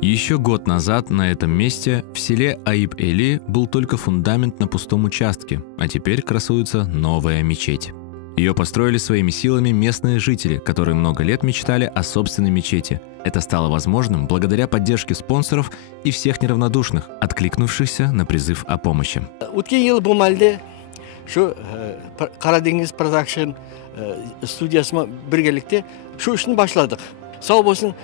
Еще год назад на этом месте в селе Айып-Эли был только фундамент на пустом участке, а теперь красуется новая мечеть. Ее построили своими силами местные жители, которые много лет мечтали о собственной мечети. Это стало возможным благодаря поддержке спонсоров и всех неравнодушных, откликнувшихся на призыв о помощи. Карадеңиз продакшн студиясына биргеликте шу ишин башладык. Сау болсын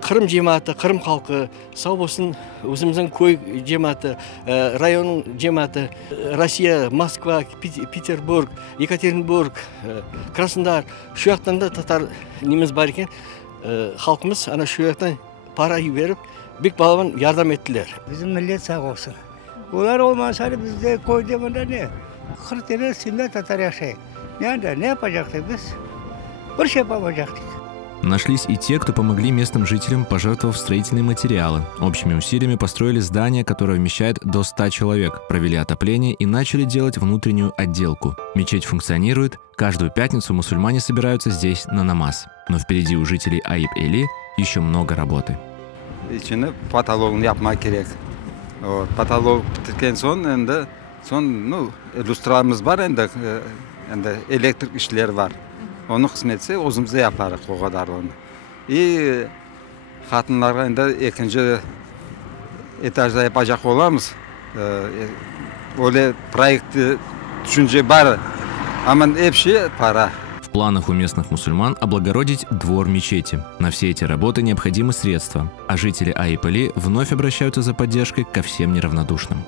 Кырым жематы, Кырым халкы, сау болсын өзүмүздүн көй жематы, районун жематы, Россия, Москва, Петербург, Екатеринбург, Краснодар, шу жактан да татар немиз бар экен. Халкыбыз ана шу жактан пара берип, бек балабан жардам эттилер. Биздин милдет сак болсун. Улар болмаса бизде көй жеманда не? 40 лет семья татар жашайт. Не yapacaktık biz? Bir şey yapamacaktık. Нашлись и те, кто помогли местным жителям, пожертвовав строительные материалы. Общими усилиями построили здание, которое вмещает до 100 человек, провели отопление и начали делать внутреннюю отделку. Мечеть функционирует, каждую пятницу мусульмане собираются здесь на намаз. Но впереди у жителей Айып-Эли еще много работы. Потолок yapmak gerek. Потолок bitirken son illüstramız var endi elektrik işler var. Onu kısmetse özümüzde yaparız o kadar onu. Kadınlara endi ikinci etajda yapacak olamız. Öyle proyekti düşünce var. Ama hepsi para. В планах у местных мусульман облагородить двор мечети. На все эти работы необходимы средства, а жители Айып-Эли вновь обращаются за поддержкой ко всем неравнодушным.